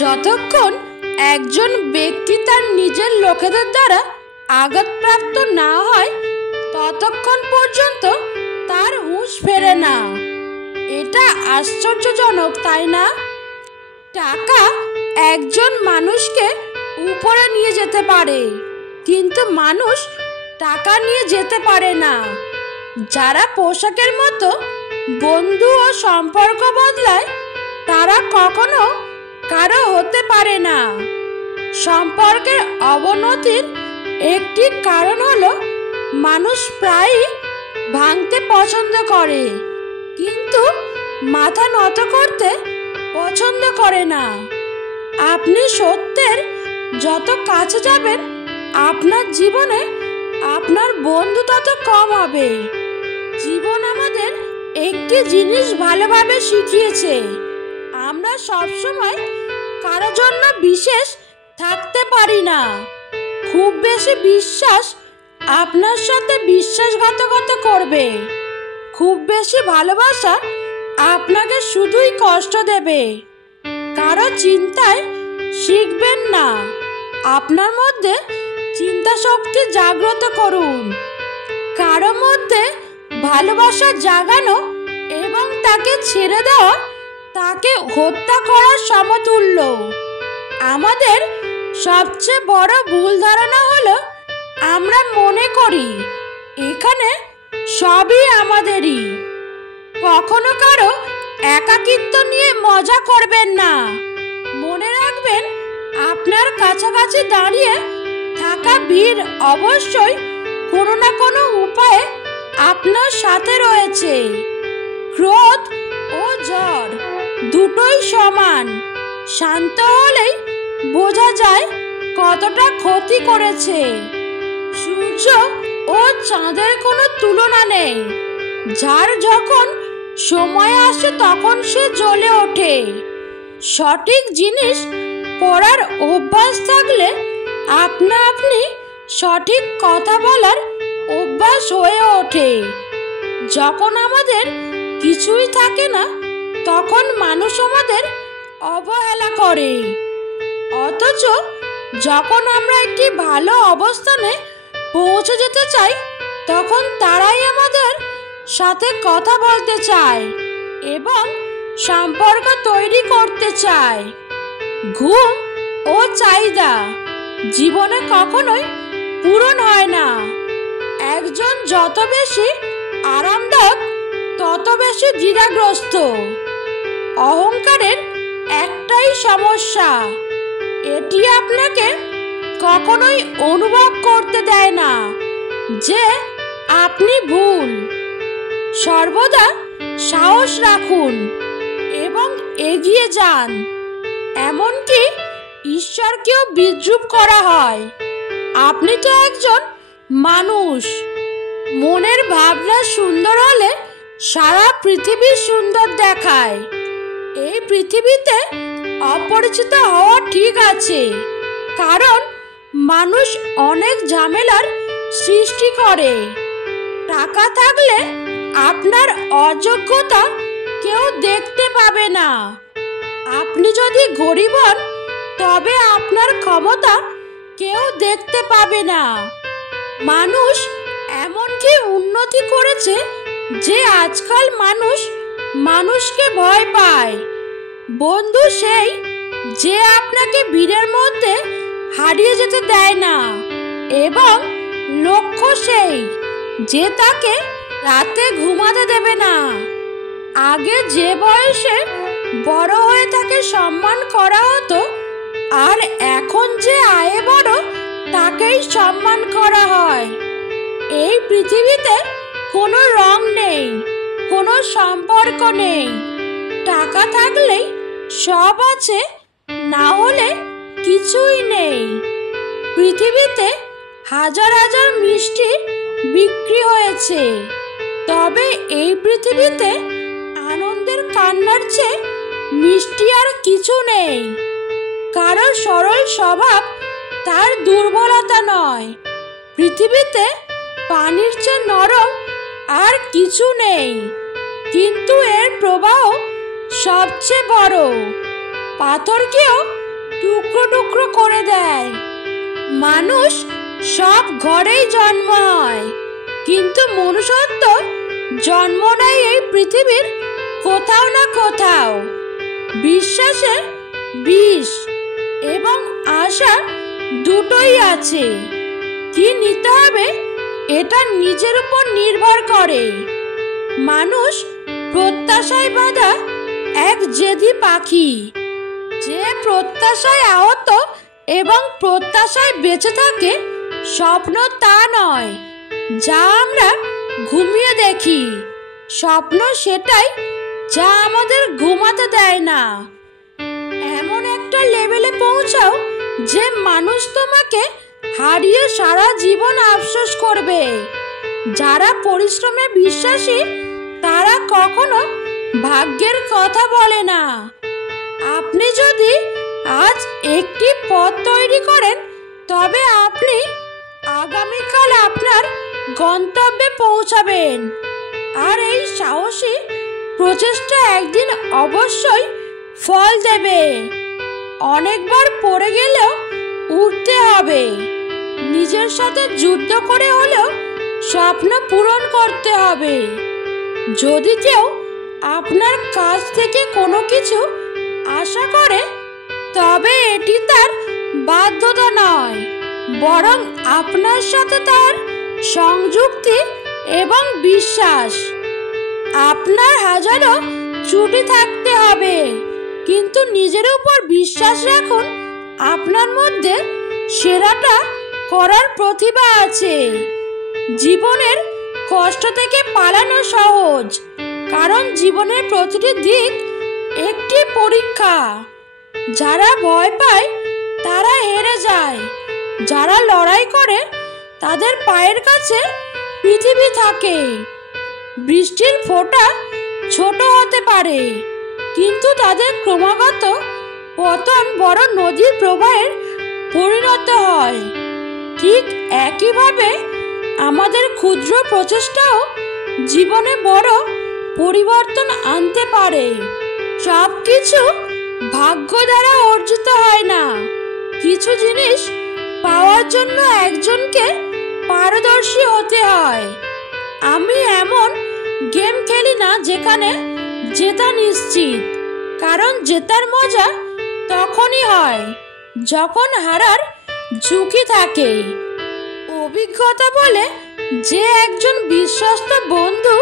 যতক্ষণ একজন ব্যক্তি তার নিজের লোকেদের দ্বারা আঘাতপ্রাপ্ত না হয় ততক্ষণ পর্যন্ত তার হুঁশ ফেরে না। এটা আশ্চর্যজনক, তাই না? টাকা একজন মানুষকে উপরে নিয়ে যেতে পারে, কিন্তু মানুষ টাকা নিয়ে যেতে পারে না। যারা পোশাকের মতো বন্ধু ও সম্পর্ক বদলায় তারা কখনো কারো হতে পারে না। সম্পর্কের অবনতির একটি কারণ হলো মানুষ প্রায়ই ভাঙতে পছন্দ করে, কিন্তু মাথা নত করতে পছন্দ করে না। আপনি সত্যের যত কাছে যাবেন আপনার জীবনে আপনার বন্ধু তত কম হবে। জীবন আমাদের একটি জিনিস ভালোভাবে শিখিয়েছে, আমরা সবসময় কারো জন্য বিশেষ থাকতে পারি না। খুব বেশি বিশ্বাস আপনার সাথে বিশ্বাসঘাতকতা করবে, খুব বেশি ভালোবাসা আপনাকে শুধুই কষ্ট দেবে। কারো চিন্তায় শিখবেন না, আপনার মধ্যে চিন্তা শক্তি জাগ্রত করুন। কারো মধ্যে ভালোবাসা জাগানো এবং তাকে ছেড়ে দেওয়া তাকে হত্যা করার সমতুল্য। আমাদের সবচেয়ে বড় ভুল ধারণা হলো আমরা মনে করি এখানে সবই আমাদেরই। কখনো কারো একাকিত্ব নিয়ে মজা করবেন না। মনে রাখবেন আপনার কাছাকাছি দাঁড়িয়ে থাকা ভিড় অবশ্যই কোনো না কোনো উপায়ে আপনার সাথে রয়েছে। ক্রোধ ও ঝড় দুটোই সমান, শান্ত হলেই বোঝা যায় কতটা ক্ষতি করেছে। সূর্য ও চাঁদের কোনো তুলনা নেই, যার যখন সময় আসে তখন সে জ্বলে ওঠে। সঠিক জিনিস পড়ার অভ্যাস থাকলে আপনা আপনি সঠিক কথা বলার অভ্যাস হয়ে ওঠে। যখন আমাদের কিছুই থাকে না তখন মানুষ আমাদের অবহেলা করে, অথচ যখন আমরা একটি ভালো অবস্থানে পৌঁছে যেতে চাই তখন তারাই আমাদের সাথে কথা বলতে চায় এবং সম্পর্ক তৈরি করতে চায়। ঘুম ও চাহিদা জীবনে কখনোই পূরণ হয় না। একজন যত বেশি আরামদায়ক তত বেশি দ্বিধাগ্রস্ত। অহংকারের একটাই সমস্যা, এটি আপনাকে কখনোই অনুভব করতে দেয় না যে আপনি ভুল। সর্বদা সাহস রাখুন এবং এগিয়ে যান। এমনকি ঈশ্বরকেও বিদ্রূপ করা হয়। আপনি তো একজন মানুষ। মনের ভাবনা সুন্দর হলে সারা পৃথিবী সুন্দর দেখায়। এই পৃথিবীতে অপরিচিত হওয়া ঠিক আছে, কারণ মানুষ অনেক ঝামেলার সৃষ্টি করে। টাকা থাকলে আপনার অযোগ্যতা কেউ দেখতে পাবে না। আপনি যদি গরিব হন তবে আপনার ক্ষমতা কেউ দেখতে পাবে না। মানুষ এমনকি উন্নতি করেছে যে আজকাল মানুষ মানুষকে ভয় পায়। বন্ধু সেই যে আপনাকে ভিড়ের মধ্যে হারিয়ে যেতে দেয় না, এবং লক্ষ্য সেই যে তাকে রাতে ঘুমাতে দেবে না। আগে যে বয়সে বড় হয়ে তাকে সম্মান করা হতো, আর এখন যে আয়ে বড় তাকেই সম্মান করা হয়। এই পৃথিবীতে কোনো রং নেই, কোনো সম্পর্ক নেই। টাকা থাকলেই সব আছে, না হলে কিছুই নেই। পৃথিবীতে হাজার হাজার মিষ্টি বিক্রি হয়েছে, তবে এই পৃথিবীতে আনন্দের কান্নার চেয়ে মিষ্টি আর কিছু নেই। কারো সরল স্বভাব তার দুর্বলতা নয়। পৃথিবীতে পানির চেয়ে নরম আর কিছু নেই, কিন্তু এর প্রবাহ সবচেয়ে বড়। পাথরকেও টুকরো টুকরো করে দেয়। মানুষ সব ঘরেই জন্ম হয়, কিন্তু মনুষ্যত্ব জন্ম নেয় এই পৃথিবীর কোথাও না কোথাও। বিশ্বাসে বিষ এবং আশা দুটোই আছে। কি নিতে হবে এটা নিজের উপর নির্ভর করে। মানুষ প্রত্যাশায় বাঁধা এক জেদি পাখি, যে প্রত্যাশায় আহত এবং প্রত্যাশায় বেঁচে থাকে। স্বপ্ন তা নয় যা আমরা ঘুমিয়ে দেখি, স্বপ্ন সেটাই যা আমাদের ঘুমাতে দেয় না। এমন একটা লেভেলে পৌঁছাও যে মানুষ তোমাকে হারিয়ে সারা জীবন আফসোস করবে। যারা পরিশ্রমে বিশ্বাসী তারা কখনো ভাগ্যের কথা বলে না। আপনি যদি আজ একটি পথ তৈরি করেন, তবে আপনি আগামীকাল আপনার গন্তব্যে পৌঁছাবেন। আর এই সাহসী প্রচেষ্টা একদিন অবশ্যই ফল দেবে। অনেকবার পড়ে গেলেও উঠতে হবে। নিজের সাথে যুদ্ধ করে হলেও স্বপ্ন পূরণ করতে হবে। যদি কেউ আপনার কাছ থেকে কোনো কিছু আশা করে, তবে এটি তার বাধ্যতা নয়, বরং আপনার সাথে তার সংযুক্তি এবং বিশ্বাস। আপনার হাজারো ত্রুটি থাকতে হবে, কিন্তু নিজের উপর বিশ্বাস রাখুন। আপনার মধ্যে সেরাটা করার প্রতিভা আছে। জীবনের কষ্ট থেকে পালানো সহজ, কারণ জীবনের প্রতিটি দিক একটি পরীক্ষা। যারা ভয় পায় তারা হেরে যায়, যারা লড়াই করে তাদের পায়ের কাছে পৃথিবী থাকে। বৃষ্টির ফোঁটা ছোট হতে পারে, কিন্তু তাদের ক্রমাগত পতন বড় নদীর প্রবাহের পরিণত হয়। ঠিক একইভাবে আমাদের ক্ষুদ্র প্রচেষ্টাও জীবনে বড় পরিবর্তন আনতে পারে। সবকিছু ভাগ্য দ্বারা অর্জিত হয় না। কিছু জিনিস পাওয়ার জন্য একজনকে পারদর্শী হতে হয়। আমি এমন গেম খেলি না যেখানে জেতা নিশ্চিত, কারণ জেতার মজা তখনই হয় যখন হারার ঝুঁকি থাকে। অভিজ্ঞতা বলে যে একজন বিশ্বস্ত বন্ধু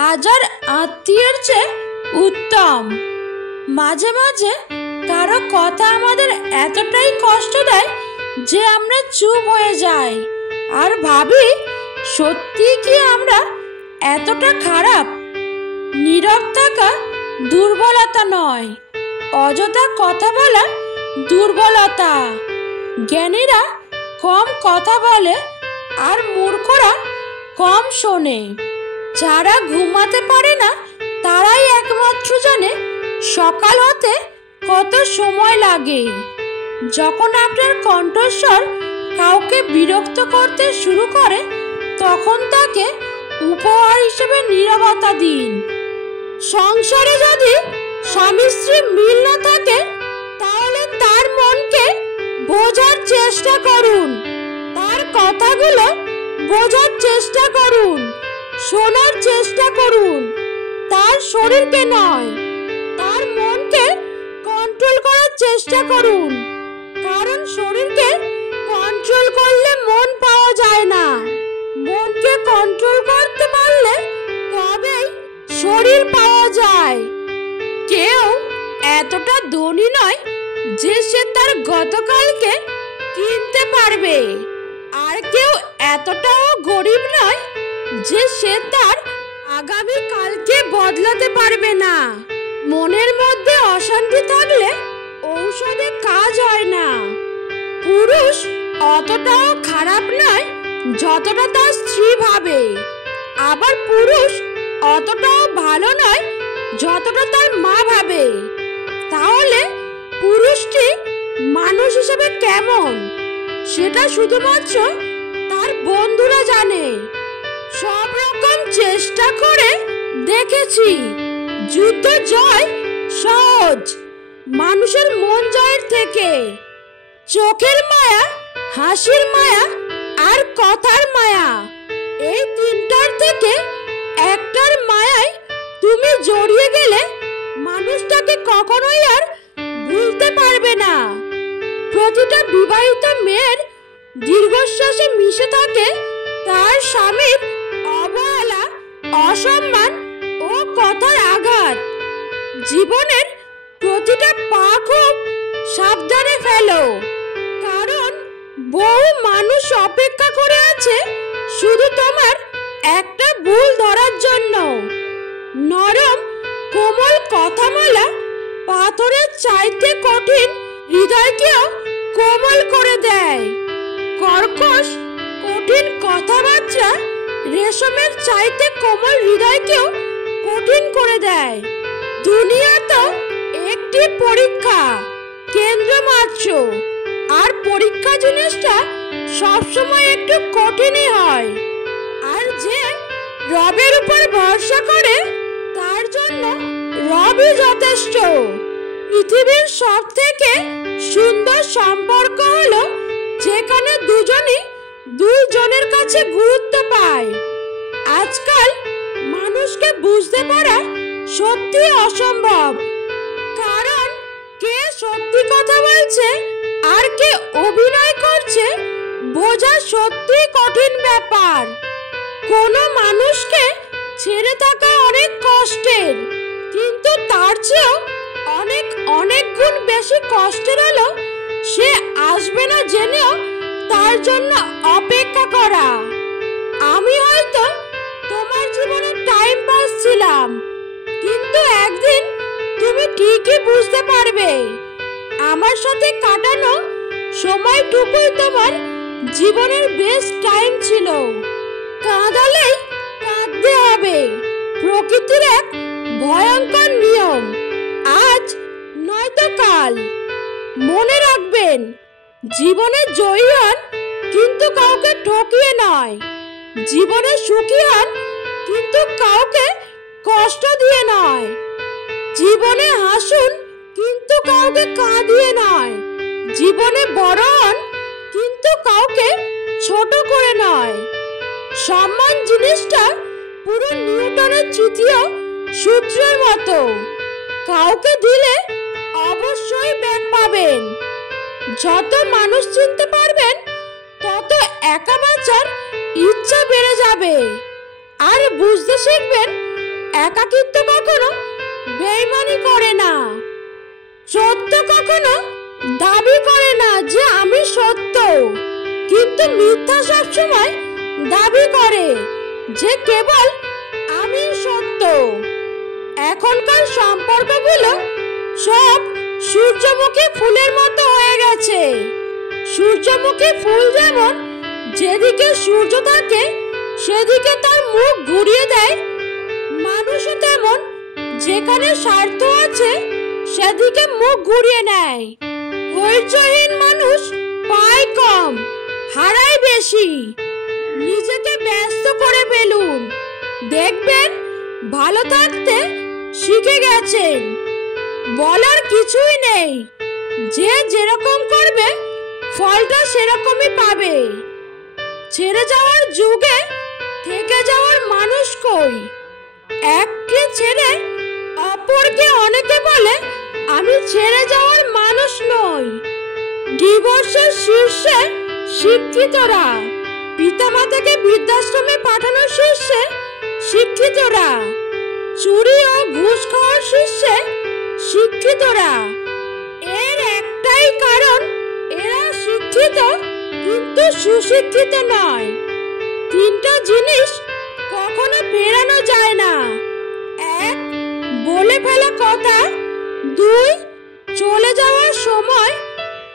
হাজার আত্মীয়ের চেয়ে উত্তম। মাঝে মাঝে কারো কথা আমাদের এতটাই কষ্ট দেয় যে আমরা চুপ হয়ে যাই আর ভাবি, সত্যি কি আমরা এতটা খারাপ? নীরব থাকা দুর্বলতা নয়, অযথা কথা বলা দুর্বলতা। জ্ঞানীরা কম কথা বলে আর মূর্খরা কম শোনে। যারা ঘুমাতে পারে না তারাই একমাত্র জানে সকাল হতে কত সময় লাগে। যখন আপনার কণ্ঠস্বর কাউকে বিরক্ত করতে শুরু করে, তখন তাকে উপহার হিসেবে নীরবতা দিন। সংসারে যদি স্বামী স্ত্রী মিল না থাকে, তাহলে তার মনকে বোঝার চেষ্টা করুন, তার কথাগুলো বোঝার চেষ্টা করুন, শোনার চেষ্টা করুন। তার শরীরকে নয়, তার মনকে কন্ট্রোল করার চেষ্টা করুন, কারণ শরীরকে কন্ট্রোল করলে মন পাওয়া যায় না। মনকে কন্ট্রোল করতে পারলে তবেই শরীর পাওয়া যায়। কেউ এতটা ধনী নয় যে সে তার গতকালকে কিনতে পারবে, আর কেউ এতটাও গরিব নয় যে সে তার আগামী কালকে বদলাতে পারবে না। মনের মধ্যে অশান্তি থাকলে ঔষধে কাজ হয় না। পুরুষ অতটাও খারাপ নয় যতটা তার স্ত্রী ভাবে, আবার পুরুষ অতটাও ভালো নয় যতটা তার মা ভাবে। তাহলে পুরুষটি মানুষ হিসেবে কেমন সেটা শুধুমাত্র তার বন্ধুরা জানে। সব রকম চেষ্টা করে দেখেছি, যুদ্ধ জয় সহজ মানুষের মন জয়ের থেকে। থাকে, চোখের মায়া, হাসির মায়া আর কথার মায়া। এই তিনটার থেকে একটার মায়ায় তুমি জড়িয়ে গেলে মানুষটাকে কখনোই আর ভুলতে পারবে না। প্রতিটা বিবাহিত মেয়ের দীর্ঘশ্বাসে মিশে থাকে তার স্বামীর অবহেলা, অসম্মান ও কথার আঘাত। জীবনের প্রতিটা পা খুব সাবধানে ফেলো, কারণ বহু মানুষ অপেক্ষা করে আছে শুধু তোমার একটা ভুল ধরার জন্য। নরম কোমল কথা বলা পাথরের চাইতে কঠিন হৃদয়কেও কোমল করে দেয়। কর্কশ কঠিন কথাবার্তা রেশমের চাইতে কোমল হৃদয়কেও কঠিন করে দেয়। দুনিয়া তো একটি পরীক্ষা কেন্দ্র মাত্র, আর পরীক্ষা জিনিসটা সবসময় একটু কঠিনই হয়। আর যে রবের উপর ভরসা করে তার জন্য রবই যথেষ্ট। পৃথিবীর সব থেকে সুন্দর সম্পর্ক হলো যেখানে দুজনই দুইজনের কাছে গুরুত্ব পায়। আজকাল মানুষকে বুঝতে পারা সত্যি অসম্ভব, কারণ কে সত্যি কথা বলছে আর কে অভিনয় করছে বোঝা সত্যি কঠিন ব্যাপার। কোনো মানুষকে ছেড়ে থাকা অনেক কষ্টের, কিন্তু তার চেয়েও অনেক অনেক গুণ বেশি কষ্টের হলো সে আসবে না জেনেও তার জন্য অপেক্ষা করা। আমি হয়তো তোমার জীবনে টাইম পাস ছিলাম, কিন্তু একদিন তুমি ঠিকই বুঝতে পারবে আমার সাথে কাটানো সময়টুকুই তোমার জীবনের বেস্ট টাইম ছিল। কাঁদালেই কাঁদতে হবে, প্রকৃতির এক ভয়ঙ্কর নিয়ম, আজ নয়তো কাল। মনে রাখবেন, জীবনে জয়ী হন কিন্তু কাউকে ঠকিয়ে নয়, জীবনে সুখী হন কিন্তু কাউকে কষ্ট দিয়ে নয়, জীবনে হাসুন কিন্তু কাউকে কাঁদিয়ে নয়, জীবনে বড় হন কিন্তু কাউকে ছোট করে নয়। সম্মান জিনিসটা পুরো নিউটনের তৃতীয় সূত্রের মতো, কাউকে দিলে অবশ্যই ব্যাক পাবেন। যত মানুষ চিনতে পারবেন তত একা বাঁচার ইচ্ছা বেড়ে যাবে, আর বুঝতে শিখবেন একাকিত্ব কখনো বেইমানি করে না, সত্য কখনো দাবি করে না যে আমি সত্য, কিন্তু মিথ্যা সবসময় দাবি করে যে কেবল আমি সত্য। এখনকার সম্পর্কগুলো সব সূর্যমুখী ফুলের মতো হয়ে গেছে। সূর্যমুখী ফুল যেমন যেদিকে সূর্য থাকে সেদিকে তার মুখ ঘুরিয়ে দেয়, মানুষও তেমন যেখানে স্বার্থ আছে সেদিকে মুখ ঘুরিয়ে নেয়। ধৈর্যহীন মানুষ পায় কম, হারায় বেশি। নিজেকে ব্যস্ত করে ফেলুন, দেখবেন ভালো থাকতে শিখে গেছেন। বলার কিছুই নেই, যে যেরকম করবে ফলটা সেরকমই পাবে। ছেড়ে যাওয়ার যুগে থেকে যাওয়ার মানুষ কই? এককে ছেড়ে অপরকে অনেকে বলে আমি ছেড়ে যাওয়ার মানুষ নই। ডিভোর্সের শীর্ষে শিক্ষিতরা, পিতামাতাকে বৃদ্ধাশ্রমে পাঠানোর শীর্ষে শিক্ষিতরা, চুরি ও ঘুষ খাওয়ার শীর্ষে শিক্ষিতরা। এর একটাই কারণ, এরা শিক্ষিত কিন্তু সুশিক্ষিত নয়। তিনটা জিনিস কখনো ফেরানো যায় না: এক, বলে ফেলা কথা; দুই, চলে যাওয়ার সময়;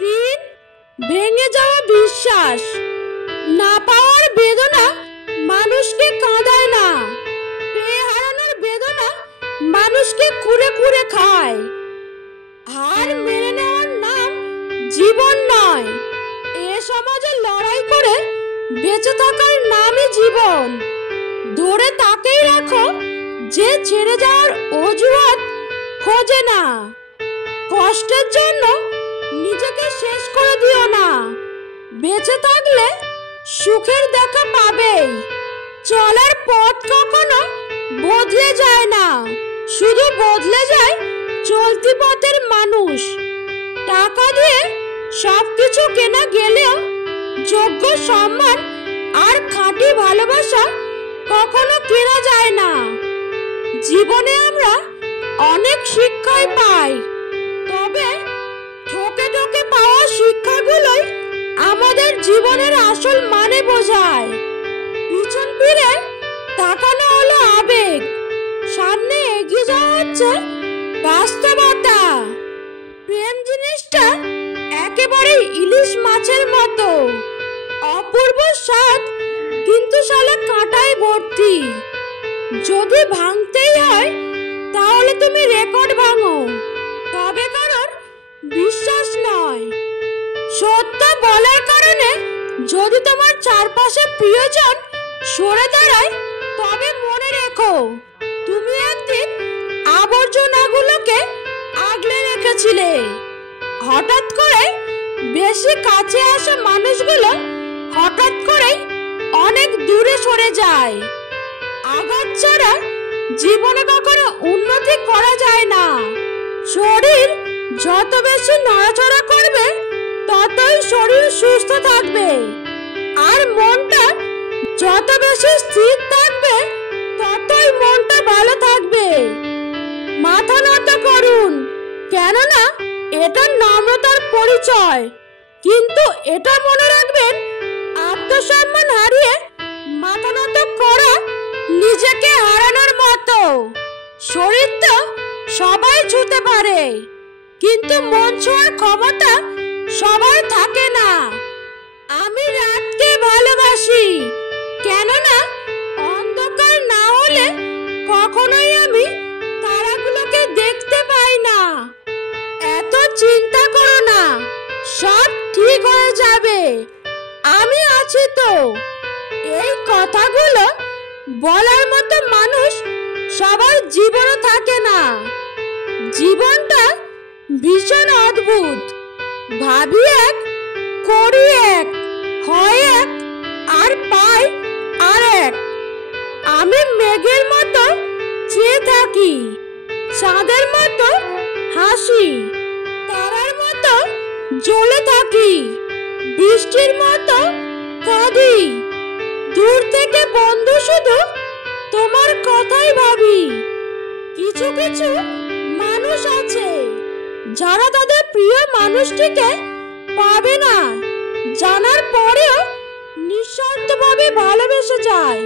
তিন, ভেঙে যাওয়া বিশ্বাস। না পাওয়ার বেদনা মানুষকে কাঁদায় না, পেয়ে হারানোর বেদনা মানুষকে কুরে কুরে খায়। হার মেনে নেওয়ার নাম জীবন নয়, এ সমাজে লড়াই করে বেঁচে থাকার নামই জীবন। ধরে তাকেই রাখো যে ছেড়ে যাওয়ার অজুহাত খোঁজে না। কষ্টের জন্য নিজেকে শেষ করে দিও না। বেঁচে থাকলে সুখের দেখা পাবেই। চলার পথ কখনো বদলে যায় না, শুধু বদলে যায় চলতি পথের মানুষ। টাকা দিয়ে সবকিছু কেনা গেলেও যোগ্য সম্মান আর খাঁটি ভালোবাসা কখনো কেনা যায় না। জীবনে আমরা অনেক শিক্ষাই পাই, তবে ঠকে ঠকে পাওয়া শিক্ষাগুলোই আমাদের জীবনের আসল মানে বোঝায়। পিছন ফিরে তাকানো হলো আবেগ, সামনে এগিয়ে যাওয়া হচ্ছে বাস্তবতা। প্রেম জিনিসটা একেবারে ইলিশ মাছের মতো, অপূর্ব স্বাদ কিন্তু শালা কাঁটায় ভর্তি। যদি ভাঙতেই হয় তাহলে তুমি রেকর্ড ভাঙো, তবে কারণ বিশ্বাস নয়। সত্য বলার কারণে যদি তোমার চারপাশে প্রিয়জন সরে দাঁড়ায়, তবে মনে রেখো তুমি একদিন আবর্জনাগুলোকে আগলে রেখেছিলে। হঠাৎ করে বেশি কাছে আসা মানুষগুলো হঠাৎ করেই অনেক দূরে সরে যায়। আঘাত ছাড়া জীবনে কখনো উন্নতি করা যায় না। শরীর যত বেশি নড়াচড়া করবে ততই শরীর সুস্থ থাকবে, আর মনটা যত বেশি স্থির থাকবে ততই মনটা ভালো থাকবে। মাথা নত করুন, কেননা এটা নম্রতার পরিচয়। কিন্তু এটা মনে রাখবেন, আত্মসম্মান হারিয়ে মাথা নত করা নিজেকে হারানোর মতো। শরীর তো সবাই ছুঁতে পারে, কিন্তু মন ছোঁয়ার ক্ষমতা সবার থাকে না। আমি রাতকে ভালোবাসি, কেননা অন্ধকার না হলে কখনোই আমি তারাগুলোকে দেখতে পাই না। এত চিন্তা করো না, সব ঠিক হয়ে যাবে, আমি আছি তো। এই কথাগুলো বলার মতো মানুষ সবার জীবনে থাকে না। জীবনটা ভীষণ অদ্ভুত, ভাবি এক, করি এক, হয় এক, আর পাই আর এক। আমি মেঘের মতো চেয়ে থাকি, চাঁদের মতো হাসি, তারার মতো জ্বলে থাকি, বৃষ্টির মতো কাঁদি। দূর থেকে বন্ধু শুধু তোমার কথাই ভাবি। কিছু কিছু মানুষ আছে যারা তাদের প্রিয় মানুষটিকে পাবে না জানার পরেও নিঃস্বার্থভাবে ভালোবেসে যায়।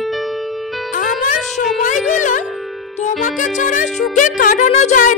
আমার সময়গুলো তোমাকে ছাড়া সুখে কাটানো যায়